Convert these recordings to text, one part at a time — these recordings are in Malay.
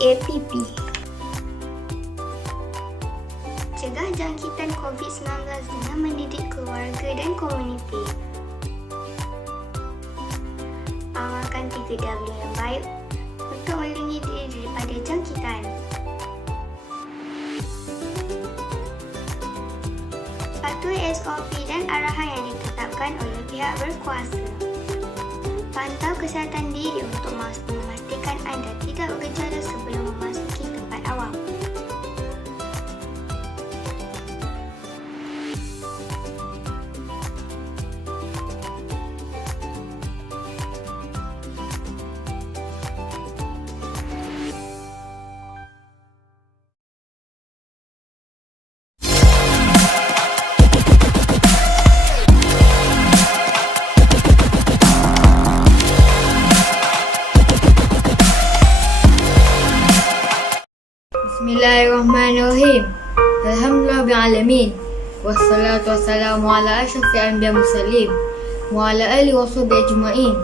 PAPP. Cegah jangkitan COVID-19 dengan mendidik keluarga dan komuniti. Amalkan 3W yang baik untuk melindungi diri daripada jangkitan. Patuhi SOP dan arahan yang ditetapkan oleh pihak berkuasa. Pantau kesihatan diri untuk memastikan anda tidak bergejala sebelum memasuki tempat awam. Bismillahirrahmanirrahim. Alhamdulillahirrahmanirrahim. Wassalatu wassalamu ala asyrafil anbiya mursalin wa ala alihi wa sahbihi ajma'in.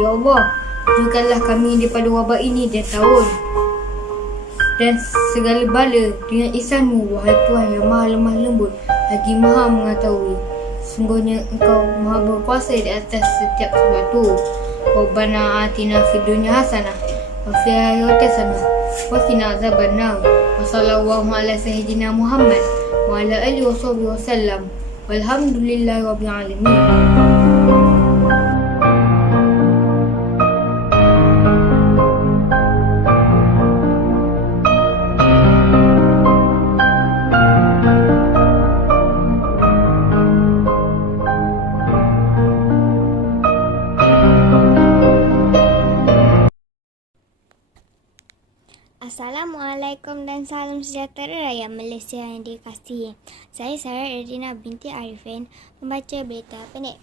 Ya Allah, jauhkanlah kami daripada wabak ini dan tahun dan segala bala dengan ihsan-Mu, wahai Tuhan yang maha lemah lembut lagi maha mengetahui. Sungguhnya Engkau maha berkuasa di atas setiap sesuatu. Rabbana atina fid dunya hasanah wa fil akhirati hasanah wa qina azabannar. Wa sallallahu ala sayyidina Muhammad wa ala alihi wa sahbihi wasallam. Walhamdulillahi rabbil alamin. Assalamualaikum dan salam sejahtera rakyat Malaysia yang dikasihi. Saya Sarah Erdina binti Arifin, membaca berita pendek.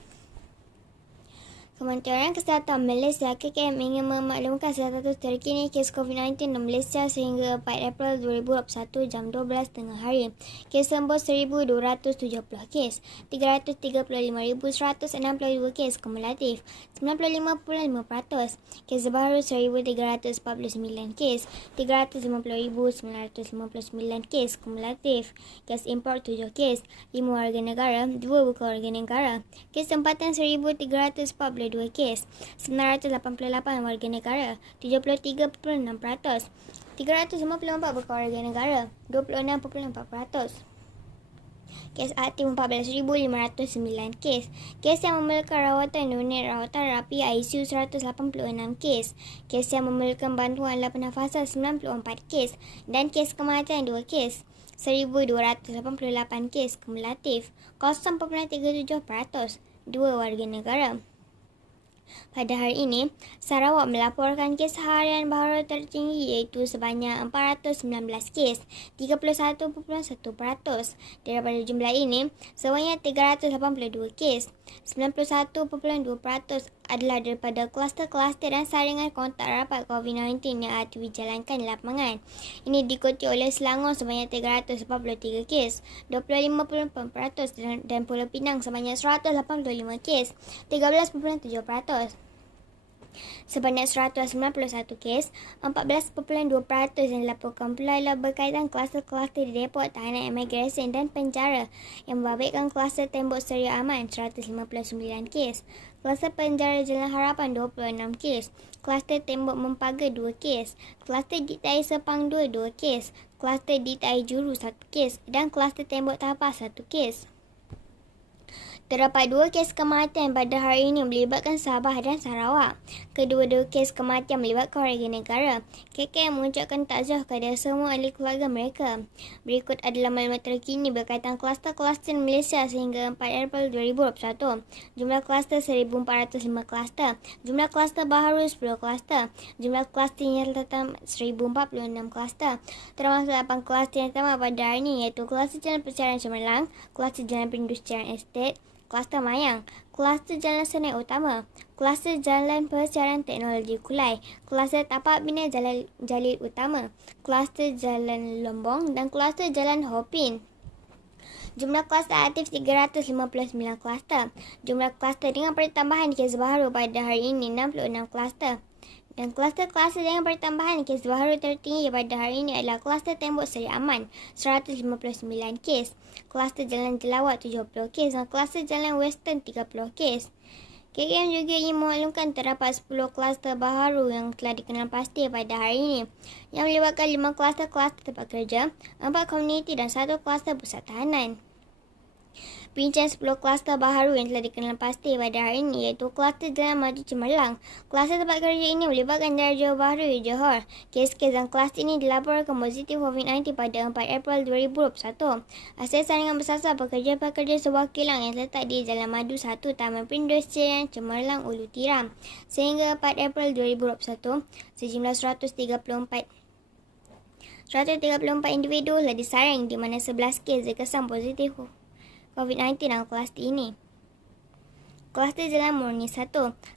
Kementerian Kesihatan Malaysia KKM ingin memaklumkan status terkini kes COVID-19 di Malaysia sehingga 4 April 2021 jam 12 tengah hari. Kes sembuh 1,270 kes, 335,162 kes kumulatif, 95.5%. Kes baru 1,349 kes, 350,959 kes kumulatif. Kes import 7 kes, 5 warga negara, 2 bukan warga negara. Kes tempatan 1,342 kes, 988 warga negara, 73.6%. 354 bukan warga negara, 26.4%. Kes aktif 14,509 kes. Kes yang memerlukan rawatan unit rawatan rapi ICU 186 kes. Kes yang memerlukan bantuan alat pernafasan 94 kes. Dan kes kematian 2 kes. 1,288 kes kumulatif, 0.37%. 2 warga negara. Pada hari ini, Sarawak melaporkan kes harian baru tertinggi iaitu sebanyak 419 kes, 31.1%. Daripada jumlah ini, sebanyak 382 kes, 91.2% adalah daripada kluster-kluster dan saringan kontak rapat COVID-19 yang dijalankan di lapangan. Ini diikuti oleh Selangor sebanyak 343 kes, 25.4% dan Pulau Pinang sebanyak 185 kes, 13.7%. Sebanyak 191 kes, 14.2% yang dilaporkan pula ialah berkaitan kluster-kluster di depot tahanan imigresen dan penjara yang membabitkan kluster tembok Seria Aman 159 kes, kluster penjara Jalan Harapan 26 kes, kluster tembok Mempaga 2 kes, kluster DTI Sepang 2 kes, kluster DTI Juru 1 kes dan kluster tembok Tapas 1 kes. Terdapat 2 kes kematian pada hari ini melibatkan Sabah dan Sarawak. Kedua-dua kes kematian melibatkan warga negara. KKM mengucapkan takziah kepada semua ahli keluarga mereka. Berikut adalah maklumat terkini berkaitan kluster-kluster Malaysia sehingga 4 April 2021. Jumlah kluster 1,405 kluster. Jumlah kluster baharu 10 kluster. Jumlah kluster yang tertamat 1,046 kluster. Termasuk 8 kluster yang tamat pada hari ini iaitu kluster Jalan Persiaran Cemerlang, kluster Jalan Perindustrian Estate, kluster Mayang, kluster Jalan Senai Utama, kluster Jalan Persiaran Teknologi Kulai, kluster Tapak Bina Jalan Jalil Utama, kluster Jalan Lombong dan kluster Jalan Hopin. Jumlah kluster aktif 359 kluster. Jumlah kluster dengan pertambahan kes baru pada hari ini 66 kluster. Dan kluster-kluster dengan pertambahan kes baharu tertinggi pada hari ini adalah kluster Tembok Seri Aman 159 kes, kluster Jalan Jelawat 70 kes dan kluster Jalan Western 30 kes. KKM juga ingin memaklumkan terdapat 10 kluster baharu yang telah dikenal pasti pada hari ini yang melibatkan 5 kluster tempat kerja, 4 komuniti dan 1 kluster pusat tahanan. Rincian 10 kluster baharu yang telah dikenal pasti pada hari ini iaitu kluster Jalan Maju Cemerlang. Kluster tempat kerja ini melibatkan daerah Johor Bahru di Johor. Kes-kes dan kluster ini dilaporkan positif COVID-19 pada 4 April 2021. Hasil saringan bersasar pekerja-pekerja sebuah kilang yang terletak di Jalan Madu 1, Taman Perindustrian Cemerlang, Ulu Tiram. Sehingga 4 April 2021, sejumlah 134 individu telah disaring di mana 11 kes dikesan positif COVID-19 dalam kluster ini. Kluster Jalan Murni 1.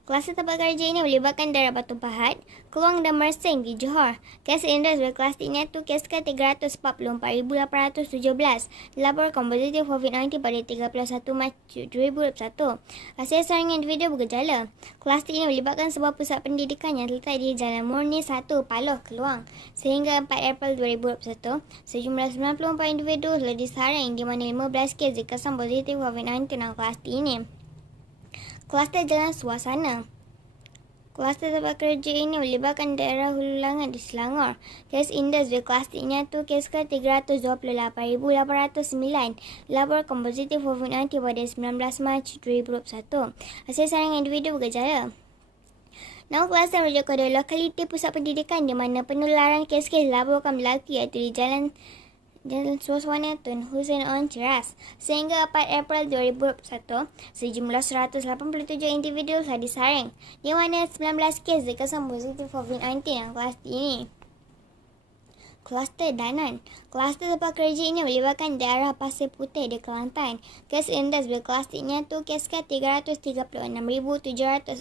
Kluster tempat kerja ini melibatkan daerah Batu Pahat, Keluang dan Mersing di Johor. Kes indeks berkeluster ini iaitu kes ke-344,817 dilaporkan positif COVID-19 pada 31 Mac 2021. Hasil saringan individu bergejala. Kluster ini melibatkan sebuah pusat pendidikan yang terletak di Jalan Murni 1, Paloh, Keluang. Sehingga 4 April 2021, sejumlah 94 individu telah disaring di mana 15 kes dikesan positif COVID-19 dalam kluster ini. Kluster Jalan Suasana. Kluster tempat kerja ini melibatkan daerah Hulu Langat di Selangor. Kes indeks berkeluster ini iaitu kes ke-328,809 dilaporkan positif COVID-19 pada 19 Mac 2021. Hasil saringan individu bergejala. Nama kluster merujuk kepada lokaliti pusat pendidikan di mana penularan kes-kes dilaporkan berlaku iaitu di Jalan Suasana Tun Hussein On Ceras. Sehingga 4 April 2021, sejumlah 187 individu telah disaring, di mana 19 kes dikesan positif COVID-19 dalam kluster ini. Kluster Danan. Kluster tempat kerja ini melibatkan daerah Pasir Putih di Kelantan. Kes indeks berkeluster ini iaitu kes ke-336,746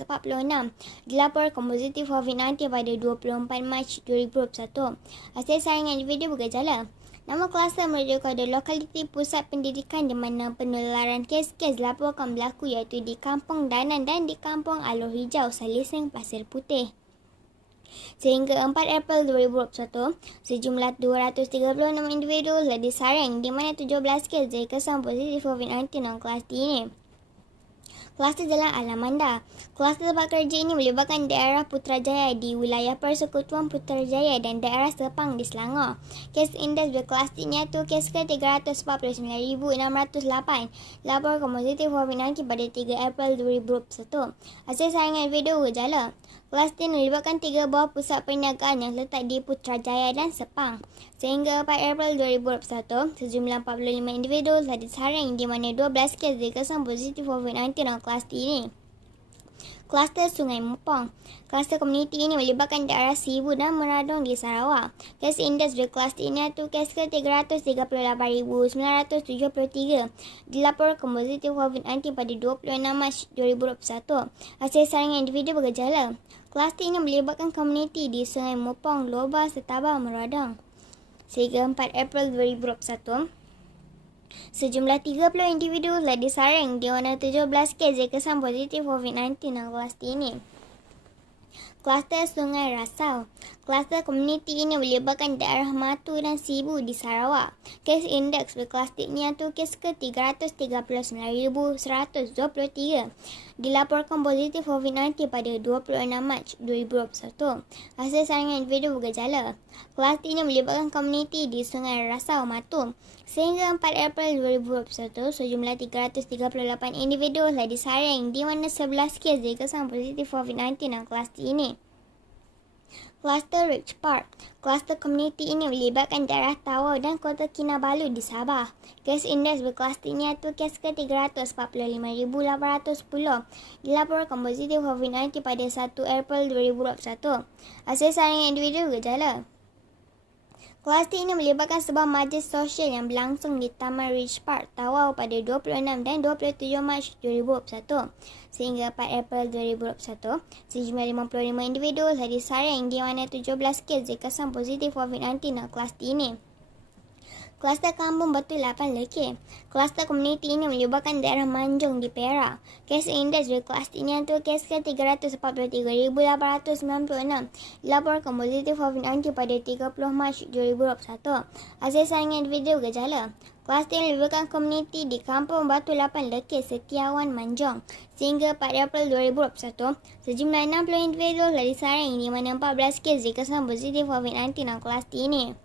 dilaporkan positif COVID-19 pada 24 Mac 2021. Hasil saringan individu bergejala. Nama kluster merujuk kepada lokaliti pusat pendidikan di mana penularan kes-kes dilaporkan berlaku iaitu di Kampung Danan dan di Kampung Alor Hijau, Salising, Pasir Putih. Sehingga 4 April 2021, sejumlah 236 individu telah disaring di mana 17 kes dikesan positif COVID-19 dalam kluster ini. Kluster Jalan Alamanda. Kluster tempat kerja ini melibatkan daerah Putrajaya di wilayah Persekutuan Putrajaya dan daerah Sepang di Selangor. Kes indeks berkeluster ini iaitu kes ke-349,608 dilaporkan positif COVID-19 pada 3 April 2021. Hasil saringan individu bergejala. Kluster ini melibatkan 3 buah pusat perniagaan yang terletak di Putrajaya dan Sepang. Sehingga 4 April 2021, sejumlah 45 individu telah disaring di mana 12 kes dikesan positif COVID-19 dalam kluster ini. Kluster Sungai Mupong. Kluster komuniti ini melibatkan daerah Sibu dan Meradong di Sarawak. Kes indeks berkeluster ini iaitu kes ke-338,973 dilaporkan positif COVID-19 pada 26 Mac 2021. Hasil saringan individu bergejala. Kluster ini melibatkan komuniti di Sungai Mupong, Lobah, Setabah, Meradong. Sehingga 4 April 2021, sejumlah 30 individu telah disaring di mana 17 kes dikesan positif COVID-19 dalam kluster ini. Kluster Sungai Rasau. Kluster komuniti ini melibatkan daerah Matu dan Sibu di Sarawak. Kes indeks berkeluster ini iaitu kes ke-339,123 dilaporkan positif COVID-19 pada 26 Mac 2021. Hasil saringan individu bergejala. Kluster ini melibatkan komuniti di Sungai Rasau, Matu. Sehingga 4 April 2021, sejumlah 338 individu telah disaring di mana 11 kes dikesan positif COVID-19 dalam kluster ini. Kluster Rich Park. Kluster komuniti ini melibatkan daerah Tawau dan Kota Kinabalu di Sabah. Kes indeks berkeluster ini iaitu kes ke-345,810 dilaporkan positif COVID-19 pada 1 April 2021. Hasil saringan individu bergejala. Kluster ini melibatkan sebuah majlis sosial yang berlangsung di Taman Ridge Park, Tawau pada 26 dan 27 Mac 2021. Sehingga 4 April 2021, sejumlah 55 individu telah disaring di mana 17 kes dikesan positif COVID-19 dalam kluster ini. Kluster Kampung Batu 8 lekeh. Kluster komuniti ini melibatkan daerah Manjung di Perak. Kes indeks dari kluster ini antara kes ke-343,896 dilaporkan positif COVID-19 pada 30 Mac 2021. Hasil saringan individu gejala. Kluster yang melibatkan komuniti di Kampung Batu 8 lekeh Setiawan Manjung. Sehingga 4 April 2021, sejumlah 60 individu telah disaring di mana 14 kes dikesan positif COVID-19 dalam kluster ini.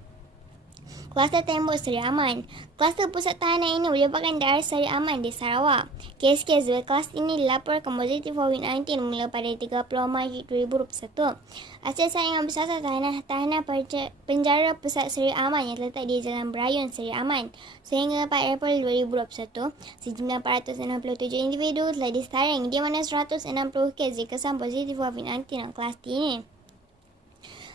Kluster Tembok Seri Aman. Kluster pusat tahanan ini melibatkan daerah Seri Aman di Sarawak. Kes-kes dari kluster ini dilaporkan positif COVID-19 mula pada 30 Mac 2021. Hasil saringan bersasar tahanan penjara pusat Seri Aman yang terletak di Jalan Berayun Seri Aman. Sehingga 4 April 2021, sejumlah 467 individu telah disaring di mana 160 kes dikesan positif COVID-19 dalam kluster ini.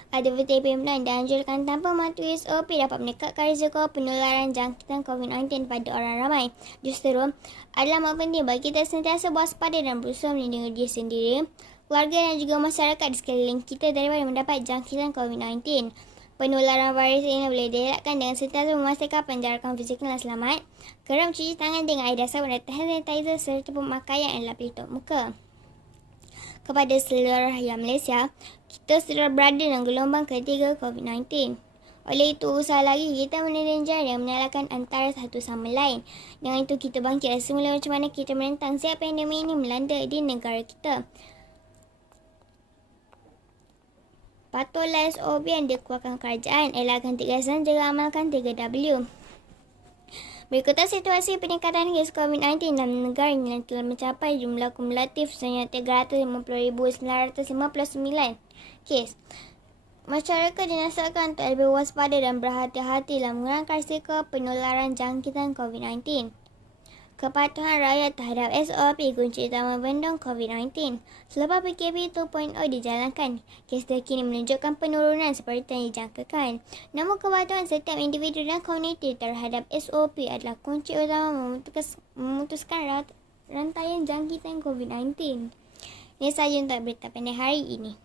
Aktiviti pimpinan dianjurkan tanpa mematuhi SOP dapat meningkatkan risiko penularan jangkitan COVID-19 pada orang ramai. Justru, adalah penting bagi kita sentiasa waspada dan berusaha melindungi diri sendiri, keluarga dan juga masyarakat di sekeliling kita daripada mendapat jangkitan COVID-19. Penularan virus ini boleh dielakkan dengan sentiasa memastikan penjarakan fizikal yang selamat, kerap mencuci tangan dengan air dasar dan hand sanitizer serta pemakaian alat pelitup muka. Kepada seluruh rakyat Malaysia, kita sudah berada dalam gelombang ketiga COVID-19. Oleh itu, usaha lagi kita menelan jari dan menyalahkan antara satu sama lain. Dengan itu, kita bangkit semula macam mana kita menentang siapa pandemik ini melanda di negara kita. Patuhlah SOP yang dikeluarkan kerajaan, elakkan 3S dan juga amalkan 3W. Berikutan situasi peningkatan kes COVID-19 dalam negara yang telah mencapai jumlah kumulatif sebanyak 350,959 kes. Masyarakat dinasihatkan untuk lebih waspada dan berhati-hati dalam mengurangkan risiko penularan jangkitan COVID-19. Kepatuhan rakyat terhadap SOP kunci utama bendung COVID-19. Selepas PKP 2.0 dijalankan, kes terkini menunjukkan penurunan seperti yang dijangkakan. Namun kepatuhan setiap individu dan komuniti terhadap SOP adalah kunci utama memutuskan rantaian jangkitan COVID-19. Ini sahaja untuk berita pendek hari ini.